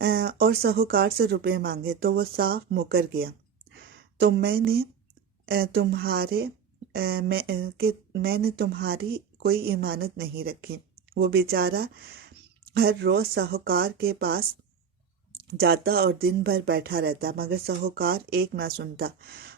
اور साहूकार से रुपए मांगे तो वो साफ मुकर गया। तो मैंने तुम्हारी कोई इमानत नहीं रखी। वो बेचारा हर रोज साहूकार के पास जाता और दिन भर बैठा रहता, मगर साहूकार एक ना सुनता।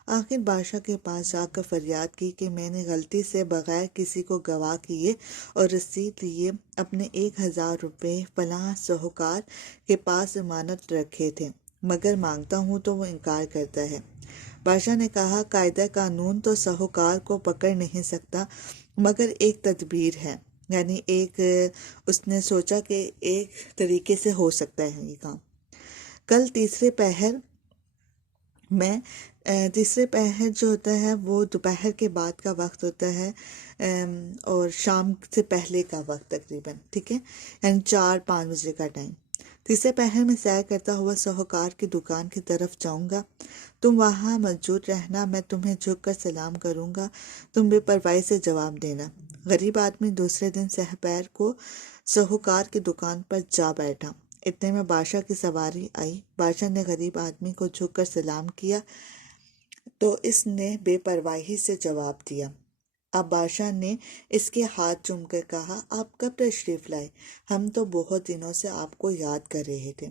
आखिर बादशाह के पास जाकर फरियाद की कि मैंने गलती से बगैर किसी को गवाह किए और रसीद लिए अपने 1,000 रुपये फलां साहूकार के पास अमानत रखे थे, मगर मांगता हूँ तो वो इनकार करता है। बादशाह ने कहा, कायदा कानून तो साहूकार को पकड़ नहीं सकता, मगर एक तदबीर है। यानी उसने सोचा कि एक तरीके से हो सकता है ये काम। कल तीसरे पहर जो होता है वो दोपहर के बाद का वक्त होता है, और शाम से पहले का वक्त तकरीबन, ठीक है, यानी 4-5 बजे का टाइम। तीसरे पहर में सैर करता हुआ साहूकार की दुकान की तरफ जाऊंगा। तुम वहाँ मौजूद रहना, मैं तुम्हें झुक कर सलाम करूंगा, तुम बेपरवाही से जवाब देना। गरीब आदमी दूसरे दिन सहपैर को साहूकार की दुकान पर जा बैठा। इतने में बादशाह की सवारी आई। बादशाह ने गरीब आदमी को झुक कर सलाम किया तो इसने बेपरवाही से जवाब दिया। अब बादशाह ने इसके हाथ चूमकर कहा, आप कब तशरीफ लाए? हम तो बहुत दिनों से आपको याद कर रहे थे।